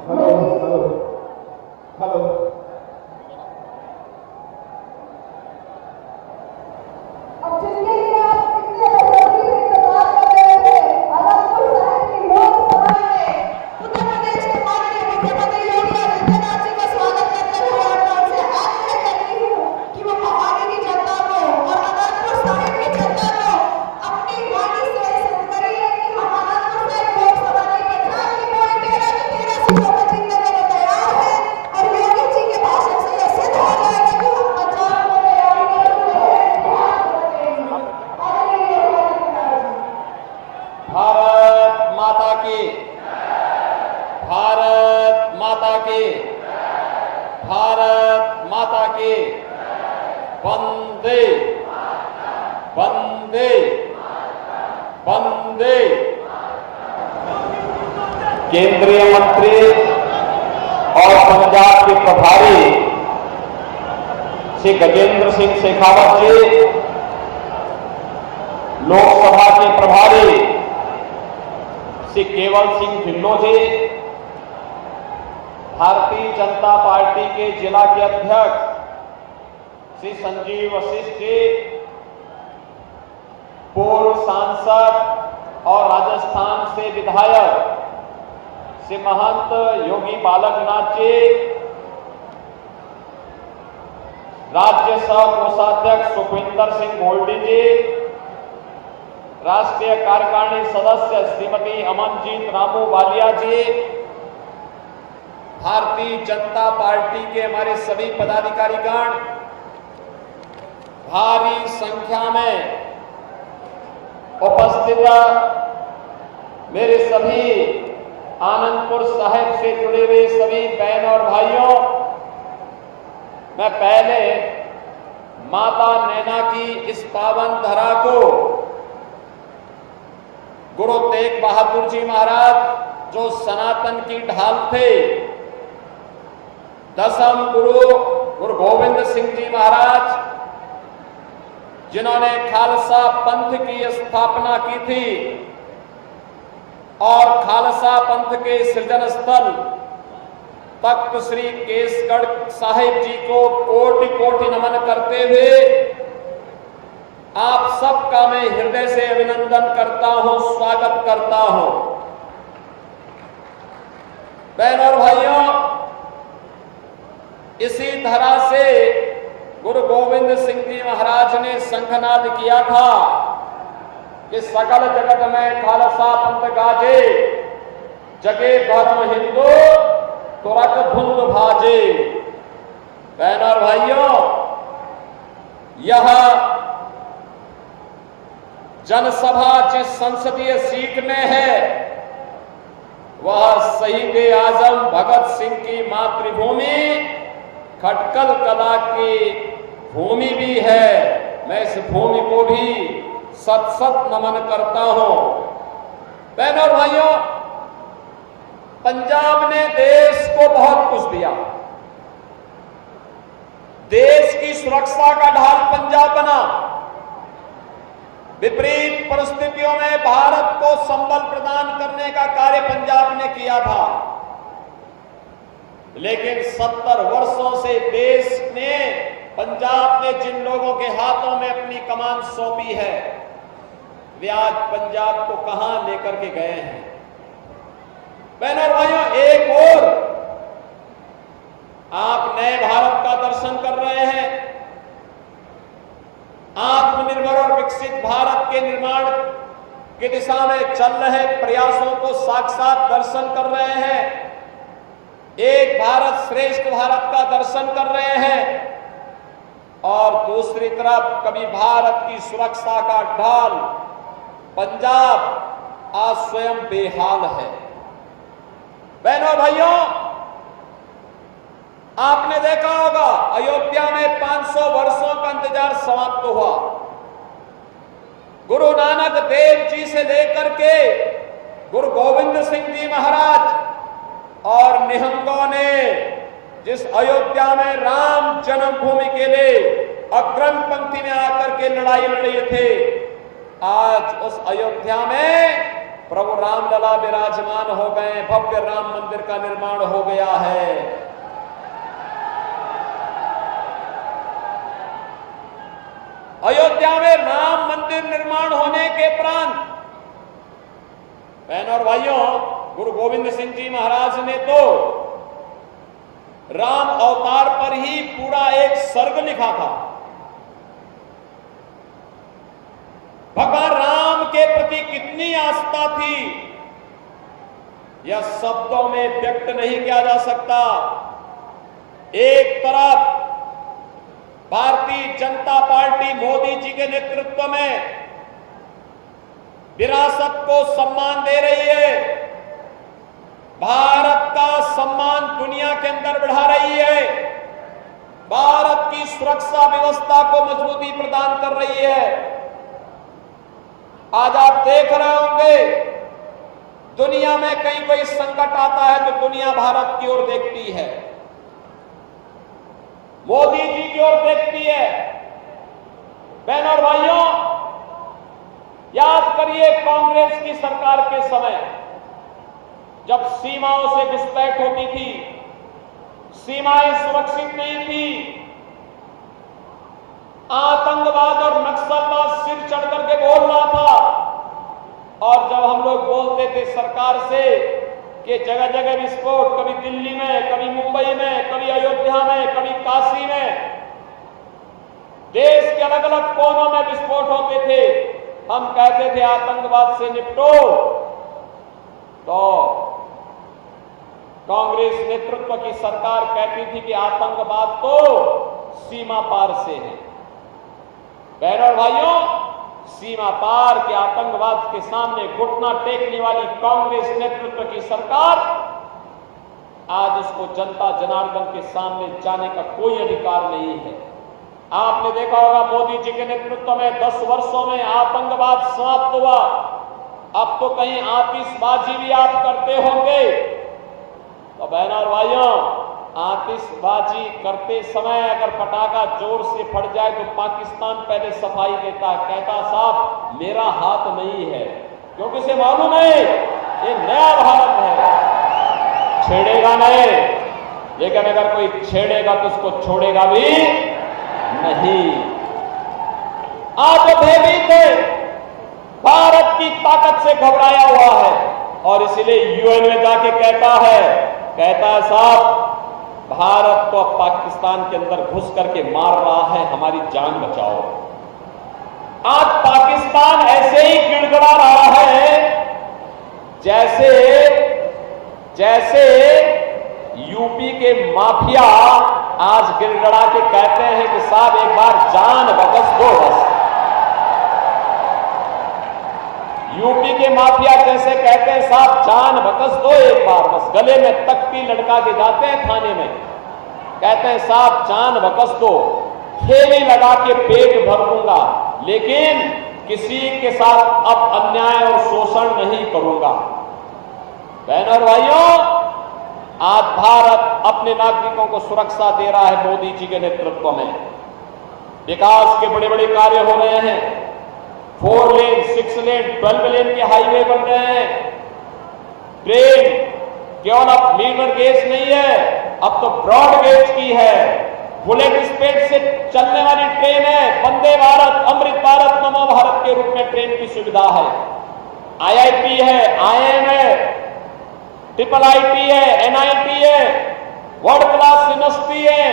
Hello hello hello. अब जिनके लिए आप इतने बेसब्री से इंतजार कर रहे थे, अनंतपुर साहिब की लोकसभा में उत्तर प्रदेश के माननीय मुख्यमंत्री योगी आदित्यनाथ जी का स्वागत करते हुए मैं उनसे आग्रह करती हूँ कि वो पहाड़ी की जनता को और अनंतपुर साहिब की जनता को अपनी वाणी से सिद्ध करिए कि हम अनंतपुर साहिब लोकसभा नहीं, पंजाब की पूरी 13 सीटों पर जीतने के लिए तैयार हैं। और योगी जी के भाषण से यह सिद्ध हो जाएगा कि हम पंजाब में तैयारी कर रहे हैं। भारत माता की, भारत माता की, भारत माता की। वंदे वंदे वंदे। केंद्रीय मंत्री और पंजाब के प्रभारी श्री गजेंद्र सिंह शेखावत जी, लोकसभा के प्रभारी श्री केवल सिंह ढिल्लों जी, भारतीय जनता पार्टी के जिला के अध्यक्ष श्री संजीव वशिष्ठ जी, पूर्व सांसद और राजस्थान से विधायक श्री महंत योगी बालकनाथ जी, राज्यसभा कोषाध्यक्ष सुखविंदर सिंह गोल्डी जी, राष्ट्रीय कार्यकारिणी सदस्य श्रीमती अमनजीत रामू वालिया जी, भारतीय जनता पार्टी के हमारे सभी पदाधिकारीगण, भारी संख्या में उपस्थित मेरे सभी आनंदपुर साहिब से जुड़े हुए सभी बहन और भाइयों, मैं पहले माता नैना की इस पावन धरा को गुरु तेग बहादुर जी महाराज जो सनातन की ढाल थे, दसम गुरु गोविंद सिंह जी महाराज जिन्होंने खालसा पंथ की स्थापना की थी और खालसा पंथ के सृजन स्थल तख्त श्री केसगढ़ साहिब जी को कोटि कोटि नमन करते हुए आप सबका मैं हृदय से अभिनंदन करता हूं, स्वागत करता हूं। बहनों और भाइयों, इसी धरा से गुरु गोविंद सिंह जी महाराज ने शंखनाद किया था कि सकल जगत में खालसा पंथ गाजे, जगे धर्म हिंदू तुरक धुंध भाजे। बहनों और भाइयों, यह जनसभा जिस संसदीय सीट में है वह शहीद आजम भगत सिंह की मातृभूमि खटकल कला की भूमि भी है। मैं इस भूमि को भी सत सत नमन करता हूं। बहनों और भाइयों, पंजाब ने देश को बहुत कुछ दिया। देश की सुरक्षा का ढाल पंजाब बना। विपरीत परिस्थितियों में भारत को संबल प्रदान करने का कार्य पंजाब ने किया था, लेकिन 70 वर्षों से देश ने, पंजाब ने जिन लोगों के हाथों में अपनी कमान सौंपी है, वे आज पंजाब को कहां लेकर के गए हैं। बहनों और भाइयों, एक और आप नए भारत का दर्शन कर रहे हैं। आत्मनिर्भर और विकसित भारत के निर्माण की दिशा में चल रहे प्रयासों को साक्षात दर्शन कर रहे हैं। एक भारत श्रेष्ठ भारत का दर्शन कर रहे हैं और दूसरी तरफ कभी भारत की सुरक्षा का ढाल पंजाब आज स्वयं बेहाल है। बहनों भाइयों, आपने देखा होगा अयोध्या में 500 वर्षों का इंतजार समाप्त हुआ। गुरु नानक देव जी से लेकर के गुरु गोविंद सिंह जी महाराज और निहंगों ने जिस अयोध्या में राम जन्मभूमि के लिए अग्रम पंक्ति में आकर के लड़ाई लड़ी थे, आज उस अयोध्या में प्रभु रामलला विराजमान हो गए, भव्य राम मंदिर का निर्माण हो गया है। अयोध्या में राम मंदिर निर्माण होने के उपरांत बहनों और भाइयों, गुरु गोविंद सिंह जी महाराज ने तो राम अवतार पर ही पूरा एक सर्ग लिखा था। भगवान राम के प्रति कितनी आस्था थी, यह शब्दों में व्यक्त नहीं किया जा सकता। एक तरफ भारतीय जनता पार्टी मोदी जी के नेतृत्व में विरासत को सम्मान दे रही है, भारत का सम्मान दुनिया के अंदर बढ़ा रही है, भारत की सुरक्षा व्यवस्था को मजबूती प्रदान कर रही है। आज आप देख रहे होंगे, दुनिया में कहीं कोई संकट आता है तो दुनिया भारत की ओर देखती है, मोदी जी की ओर देखती है। बहनों और भाइयों, याद करिए कांग्रेस की सरकार के समय जब सीमाओं से घुसपैठ होती थी, सीमाएं सुरक्षित नहीं थी, आतंकवाद और नक्सलवाद सिर चढ़ करके बोल रहा था, और जब हम लोग बोलते थे सरकार से कि जगह जगह विस्फोट, कभी दिल्ली में, कभी मुंबई में, कभी अयोध्या में, कभी काशी में, देश के अलग अलग कोनों में विस्फोट होते थे, हम कहते थे आतंकवाद से निपटो, तो कांग्रेस नेतृत्व की सरकार कहती थी कि आतंकवाद तो सीमा पार से है। बहनों और भाइयों, सीमा पार के आतंकवाद के सामने घुटना टेकने वाली कांग्रेस नेतृत्व की सरकार आज उसको जनता जनार्दन के सामने जाने का कोई अधिकार नहीं है। आपने देखा होगा मोदी जी के नेतृत्व में 10 वर्षों में आतंकवाद समाप्त हुआ। अब तो कहीं आतिशबाजी भी आप करते होंगे, तो बहनों और भाइयों, आतिशबाजी करते समय अगर पटाखा जोर से फट जाए तो पाकिस्तान पहले सफाई देता, कहता साहब मेरा हाथ नहीं है, क्योंकि इसे मालूम है ये नया भारत है, छेड़ेगा नहीं, लेकिन अगर कोई छेड़ेगा तो उसको छोड़ेगा भी नहीं। आज भयभीत है, भारत की ताकत से घबराया हुआ है, और इसलिए यूएन में जाके कहता है साहब भारत तो पाकिस्तान के अंदर घुस करके मार रहा है, हमारी जान बचाओ। आज पाकिस्तान ऐसे ही गिड़गिड़ा रहा है जैसे यूपी के माफिया आज गिड़गिड़ा के कहते हैं कि साहब एक बार जान बख्श दो। बस यूपी के माफिया जैसे कहते हैं साहब जान बख्श दो एक बार, बस गले में तख्ती लटका के जाते हैं थाने में, कहते हैं साहब जान बख्श दो, थैली लगा के पेट भर दूंगा, लेकिन किसी के साथ अब अन्याय और शोषण नहीं करूंगा। बहनों और भाइयों, आज भारत अपने नागरिकों को सुरक्षा दे रहा है मोदी जी के नेतृत्व में। विकास के बड़े बड़े कार्य हो रहे हैं, 4 लेन, 6 लेन, 12 लेन के हाईवे बन रहे हैं। ट्रेन केवल अब मीटर गेज नहीं है, अब तो ब्रॉड गेज की है, बुलेट स्पीड से चलने वाली ट्रेन है, वंदे भारत, अमृत भारत, नमो भारत के रूप में ट्रेन की सुविधा है। आईआईटी है, आईएम है, IIIT है, NIT है, वर्ल्ड क्लास यूनिवर्सिटी है,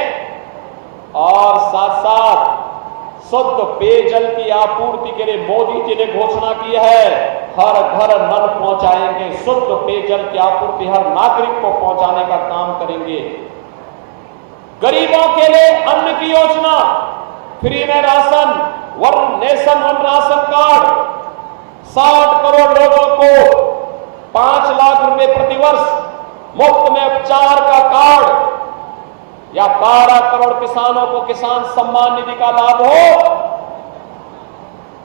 और साथ साथ शुद्ध पेयजल की आपूर्ति के लिए मोदी जी ने घोषणा की है, हर घर नल पहुंचाएंगे, शुद्ध पेयजल की आपूर्ति हर नागरिक को पहुंचाने का काम करेंगे। गरीबों के लिए अन्न की योजना, फ्री में ration, one nation one ration card, 60 crore लोगों को 5 लाख रुपए प्रतिवर्ष मुफ्त में उपचार का कार्ड, या 12 करोड़ किसानों को किसान सम्मान निधि का लाभ हो,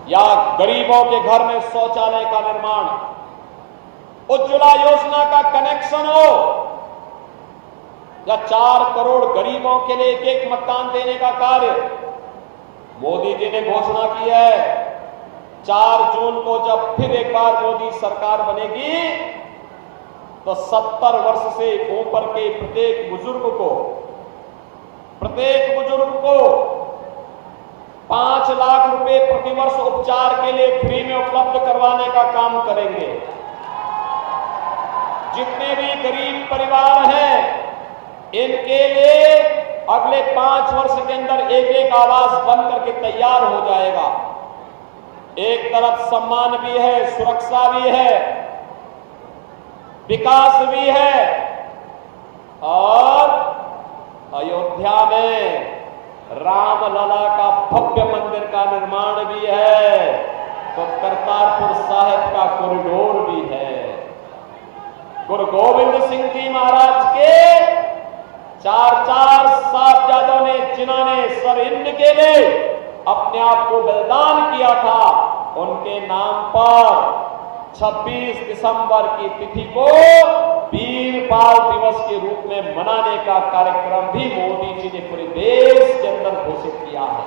या गरीबों के घर में शौचालय का निर्माण, उज्ज्वला योजना का कनेक्शन हो, या 4 करोड़ गरीबों के लिए एक मकान देने का कार्य। मोदी जी ने घोषणा की है 4 जून को जब फिर एक बार मोदी सरकार बनेगी तो 70 वर्ष से ऊपर के प्रत्येक बुजुर्ग को 5 लाख रुपए प्रतिवर्ष उपचार के लिए फ्री में उपलब्ध करवाने का काम करेंगे। जितने भी गरीब परिवार हैं इनके लिए अगले 5 वर्ष के अंदर एक आवास बन करके तैयार हो जाएगा। एक तरफ सम्मान भी है, सुरक्षा भी है, विकास भी है और अयोध्या में रामलला का भव्य मंदिर का निर्माण भी है, तो करतारपुर साहिब का कॉरिडोर भी है। गुरु गोविंद सिंह जी महाराज के 4 साहबजादों ने जिन्होंने सरहिंद के लिए अपने आप को बलिदान किया था, उनके नाम पर 26 दिसंबर की तिथि को वीर बाल दिवस के रूप में मनाने का कार्यक्रम भी मोदी जी ने पूरे देश के अंदर घोषित किया है।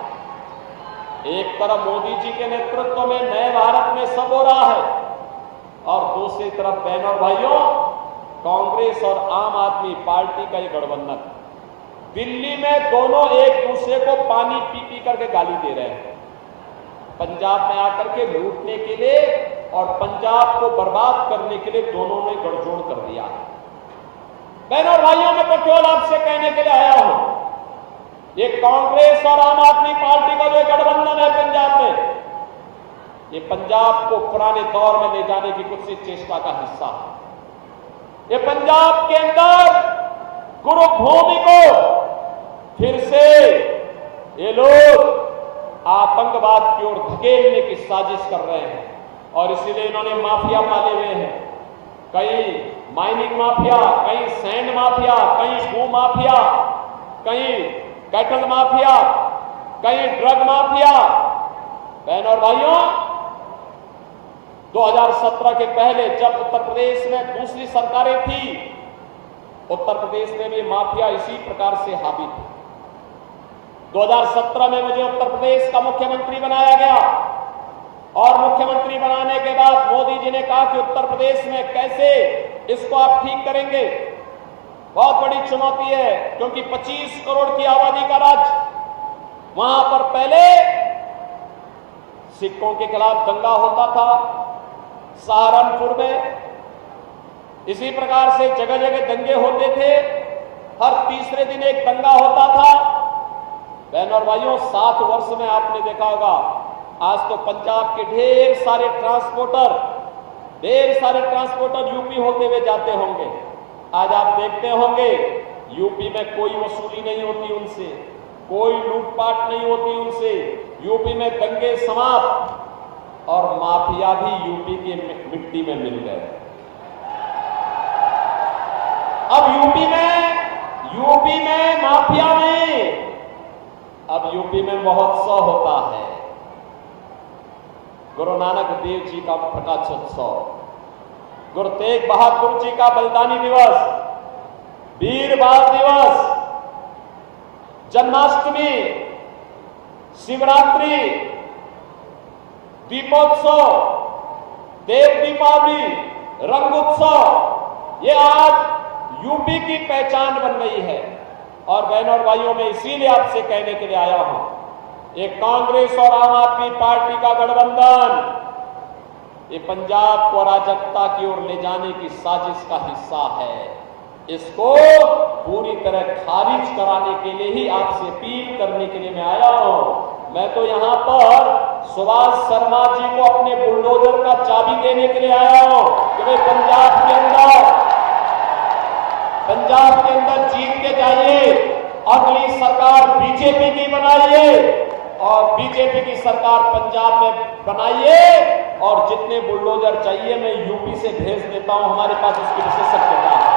एक तरफ मोदी जी के नेतृत्व में नए भारत में सब हो रहा है और दूसरी तरफ बहनों और भाइयों कांग्रेस और आम आदमी पार्टी का ये गठबंधन, दिल्ली में दोनों एक दूसरे को पानी पी करके गाली दे रहे हैं। पंजाब में आकर के लूटने के लिए और पंजाब को बर्बाद करने के लिए दोनों ने गठजोड़ कर दिया है। बहनों और भाइयों, मैं तो केवल आपसे कहने के लिए आया हूं, ये कांग्रेस और आम आदमी पार्टी का जो गठबंधन है पंजाब में, ये पंजाब को पुराने दौर में ले जाने की कुछ सी चेष्टा का हिस्सा है। ये पंजाब के अंदर गुरु भूमि को फिर से ये लोग आतंकवाद की ओर धकेलने की साजिश कर रहे हैं और इसीलिए इन्होंने माफिया पाले हुए हैं। कहीं माइनिंग माफिया, कहीं सैंड माफिया, कहीं भू माफिया, कहीं कैटल माफिया, कहीं ड्रग माफिया। बहनों और भाइयों, 2017 के पहले जब उत्तर प्रदेश में दूसरी सरकारें थी, उत्तर प्रदेश में भी माफिया इसी प्रकार से हावी थी। 2017 में मुझे उत्तर प्रदेश का मुख्यमंत्री बनाया गया और मुख्यमंत्री बनाने के बाद मोदी जी ने कहा कि उत्तर प्रदेश में कैसे इसको आप ठीक करेंगे। बहुत बड़ी चुनौती है क्योंकि 25 करोड़ की आबादी का राज्य, वहां पर पहले सिखों के खिलाफ दंगा होता था सहारनपुर में, इसी प्रकार से जगह जगह दंगे होते थे, हर तीसरे दिन एक दंगा होता था। बहनों और भाइयों, 7 वर्ष में आपने देखा होगा आज तो पंजाब के ढेर सारे ट्रांसपोर्टर यूपी होते हुए जाते होंगे। आज आप देखते होंगे यूपी में कोई वसूली नहीं होती उनसे, कोई लूटपाट नहीं होती उनसे, यूपी में दंगे समाप्त और माफिया भी यूपी की मिट्टी में मिल गए। अब यूपी में माफिया नहीं, अब यूपी में महोत्सव होता है। गुरु नानक देव जी का प्रकाशोत्सव, गुरु तेग बहादुर जी का बलिदानी दिवस, वीर बाल दिवस, जन्माष्टमी, शिवरात्रि, दीपोत्सव, देव दीपावली, रंगोत्सव, ये आज यूपी की पहचान बन गई है। और बहनों और भाइयों, मैं इसीलिए आपसे कहने के लिए आया हूं, ये कांग्रेस और आम आदमी पार्टी का गठबंधन ये पंजाब को अराजकता की ओर ले जाने की साजिश का हिस्सा है। इसको पूरी तरह खारिज कराने के लिए ही आपसे अपील करने के लिए मैं आया हूं। मैं तो यहां पर सुभाष शर्मा जी को अपने बुलडोजर का चाबी देने के लिए आया हूं कि वे पंजाब के अंदर जीत के जाइए, अगली सरकार बीजेपी की बनाइए और बीजेपी की सरकार पंजाब में बनाइए और जितने बुलडोजर चाहिए मैं यूपी से भेज देता हूं, हमारे पास उसकी विशेषज्ञता है।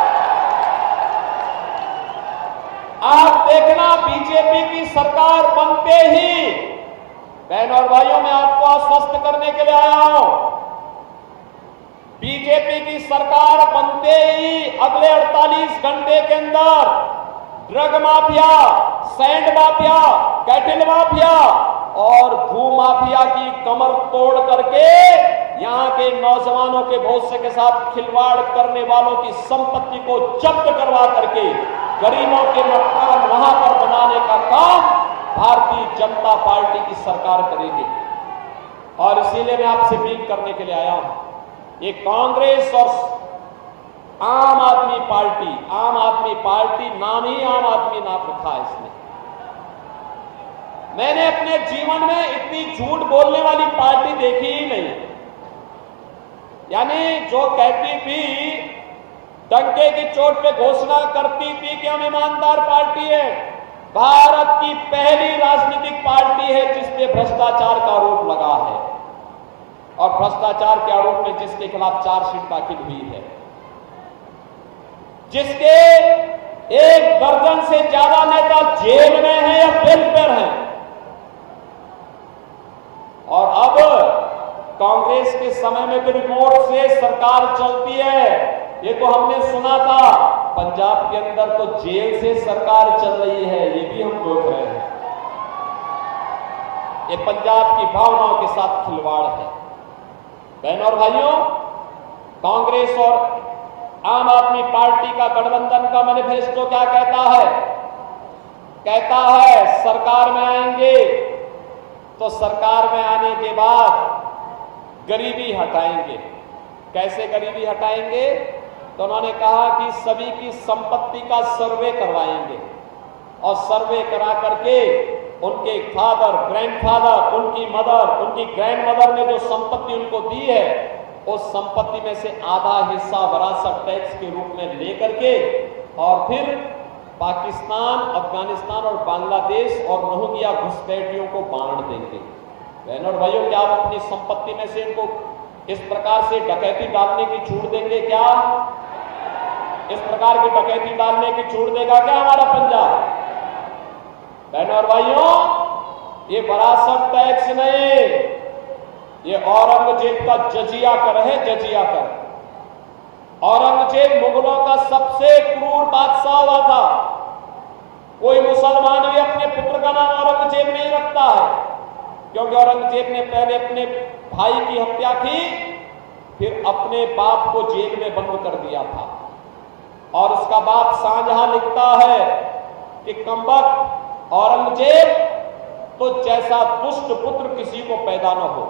आप देखना, बीजेपी की सरकार बनते ही, बहनों और भाइयों, मैं आपको आश्वस्त करने के लिए आया हूं, बीजेपी की सरकार बनते ही अगले 48 घंटे के अंदर drug mafia, sand mafia, cattle mafia और भूमाफिया की कमर तोड़ करके यहां के नौजवानों के भविष्य के साथ खिलवाड़ करने वालों की संपत्ति को जब्त करवा करके गरीबों के मकान वहां पर बनाने का काम भारतीय जनता पार्टी की सरकार करेगी। और इसीलिए मैं आपसे अपील करने के लिए आया हूं। ये कांग्रेस और आम आदमी पार्टी नाम ही आम आदमी नाम रखा है इसने। मैंने अपने जीवन में इतनी झूठ बोलने वाली पार्टी देखी ही नहीं। यानी जो कहती थी, डंके की चोट पे घोषणा करती थी कि हम ईमानदार पार्टी है, भारत की पहली राजनीतिक पार्टी है जिस पे भ्रष्टाचार का आरोप लगा है और भ्रष्टाचार के आरोप में जिसके खिलाफ चार्जशीट दाखिल हुई है, जिसके 1 दर्जन से ज्यादा नेता जेल में हैं या बेल पर हैं। और अब कांग्रेस के समय में भी रिमोट से सरकार चलती है। ये तो हमने सुना था, पंजाब के अंदर तो जेल से सरकार चल रही है, ये भी हम देख रहे हैं। ये पंजाब की भावनाओं के साथ खिलवाड़ है। बहनों और भाइयों, कांग्रेस और आम आदमी पार्टी का गठबंधन का मैनिफेस्टो क्या कहता है? कहता है सरकार में आएंगे तो सरकार में आने के बाद गरीबी हटाएंगे। कैसे गरीबी हटाएंगे? तो उन्होंने कहा कि सभी की संपत्ति का सर्वे करवाएंगे और सर्वे करा करके उनके फादर, ग्रैंडफादर, उनकी मदर, उनकी ग्रैंडमदर ने जो संपत्ति उनको दी है, उस संपत्ति में से आधा हिस्सा विरासत टैक्स के रूप में लेकर के और फिर पाकिस्तान, अफगानिस्तान और बांग्लादेश और रोहिंग्या घुसपैठियों को बांट देंगे। बहनों और भाइयों, क्या आप अपनी संपत्ति में से इनको इस प्रकार से डकैती डालने की छूट देंगे? क्या इस प्रकार की डकैती डालने की छूट देगा क्या हमारा पंजाब? बहनों और भाइयों, ये विरासत टैक्स नहीं, ये औरंगजेब का जजिया कर है, जजिया कर। औरंगजेब मुगलों का सबसे क्रूर बादशाह हुआ था। कोई मुसलमान भी अपने पुत्र का नाम औरंगजेब नहीं रखता है, क्योंकि औरंगजेब ने पहले अपने भाई की हत्या की, फिर अपने बाप को जेल में बंद कर दिया था। और उसका बाप शाहजहां लिखता है कि कमबख्त औरंगजेब, तो जैसा दुष्ट पुत्र किसी को पैदा न हो,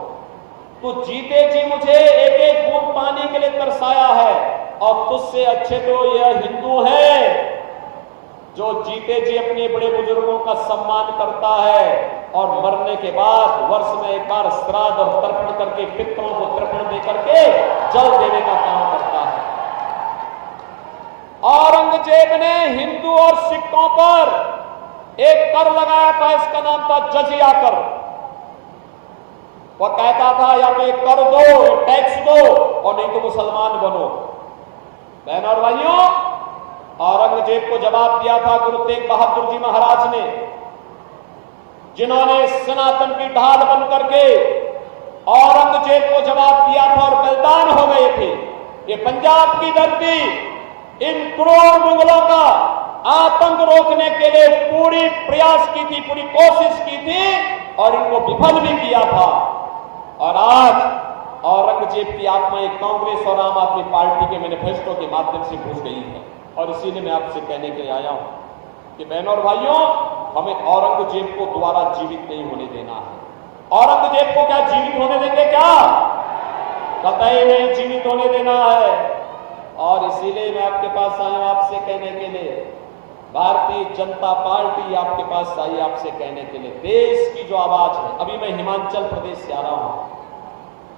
तो जीते जी मुझे एक एक बूंद पानी के लिए तरसाया है, और तुझसे अच्छे तो यह हिंदू है जो जीते जी अपने बड़े बुजुर्गों का सम्मान करता है और मरने के बाद वर्ष में एक बार श्राद्ध और तर्पण करके पितरों को तर्पण दे करके जल देने का काम करता है। औरंगजेब ने हिंदू और सिखों पर एक कर लगाया था, इसका नाम था जजिया कर। वह कहता था या तो कर दो, टैक्स दो, और नहीं तो मुसलमान बनो। बहनों और भाइयों, औरंगजेब को जवाब दिया था गुरु तेग बहादुर जी महाराज ने, जिन्होंने सनातन की ढाल बन करके औरंगजेब को जवाब दिया था और बलिदान हो गए थे। ये पंजाब की धरती इन क्रूर मुगलों का आतंक रोकने के लिए पूरी प्रयास की थी, पूरी कोशिश की थी और इनको विफल भी किया था। और आज औरंगजेब की आत्मा एक कांग्रेस और आम आदमी पार्टी के मैनिफेस्टो के माध्यम से घुस गई है। और इसीलिए मैं आपसे कहने के लिए आया हूं कि बहनों और भाइयों, हमें औरंगजेब को दोबारा जीवित नहीं होने देना है। औरंगजेब को क्या जीवित होने देंगे? क्या कतई नहीं जीवित होने देना है। और इसीलिए मैं आपके पास आया हूं आपसे कहने के लिए, भारतीय जनता पार्टी आपके पास आई आपसे कहने के लिए, देश की जो आवाज है। अभी मैं हिमाचल प्रदेश से आ रहा हूं।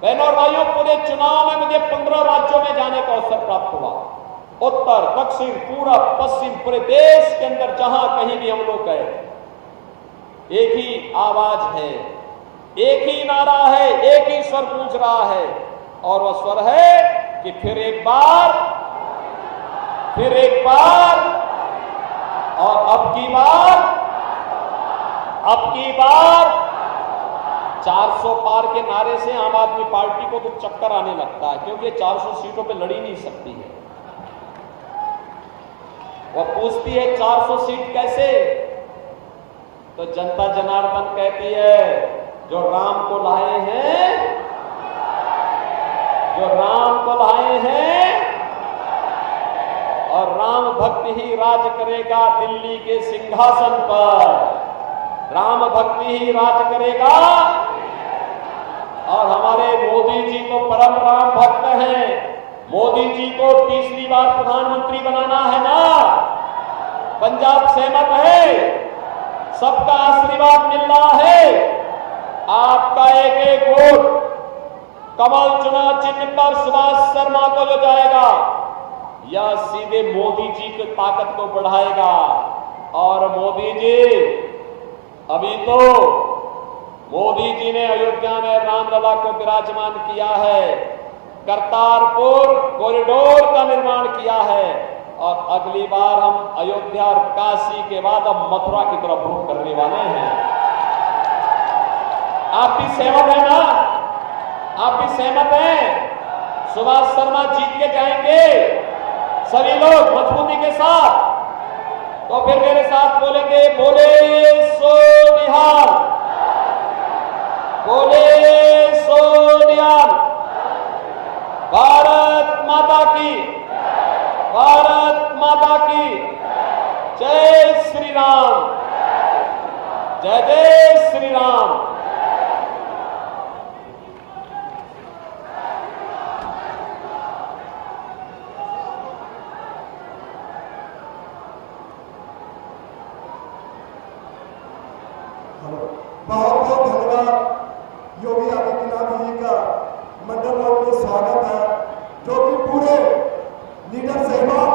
बहनों और भाइयों, पूरे चुनाव में मुझे 15 राज्यों में जाने का अवसर प्राप्त हुआ। उत्तर, दक्षिण, पूरब, पश्चिम, पूरे देश के अंदर जहां कहीं भी हम लोग गए, एक ही आवाज है, एक ही नारा है, एक ही स्वर गूंज रहा है, और वह स्वर है कि फिर एक बार, फिर एक बार, और अब की बार 400 पार के नारे से आम आदमी पार्टी को तो चक्कर आने लगता है, क्योंकि ये 400 सीटों पे लड़ी नहीं सकती है। वह पूछती है 400 सीट कैसे? तो जनता जनार्दन कहती है जो राम को लाए हैं, जो राम को लाए हैं, और राम भक्ति ही राज करेगा दिल्ली के सिंहासन पर। राम भक्ति ही राज करेगा। और हमारे मोदी जी तो परम राम भक्त हैं। मोदी जी को तीसरी बार प्रधानमंत्री बनाना है ना? पंजाब सहमत है? सबका आशीर्वाद मिल रहा है। आपका एक एक वोट कमल चुनाव चिन्ह पर सुभाष शर्मा को जो जाएगा, यह सीधे मोदी जी की ताकत को बढ़ाएगा। और मोदी जी, अभी तो मोदी जी ने अयोध्या में रामलला को विराजमान किया है, करतारपुर कॉरिडोर का निर्माण किया है, और अगली बार हम अयोध्या और काशी के बाद अब मथुरा की तरफ रुख करने वाले हैं। आप भी सहमत हैं ना? आप भी सहमत हैं? सुभाष शर्मा जीत के जाएंगे सभी लोग मजबूती के साथ। तो फिर मेरे साथ बोलेंगे, बोले सो निहाल, बोले सो निहाल। भारत माता की, भारत माता की जय श्री राम, जय जय श्री राम। बहुत बहुत धन्यवाद योगी आदित्यनाथ जी का मंडल में स्वागत है, जो कि पूरे लीडर सहयोग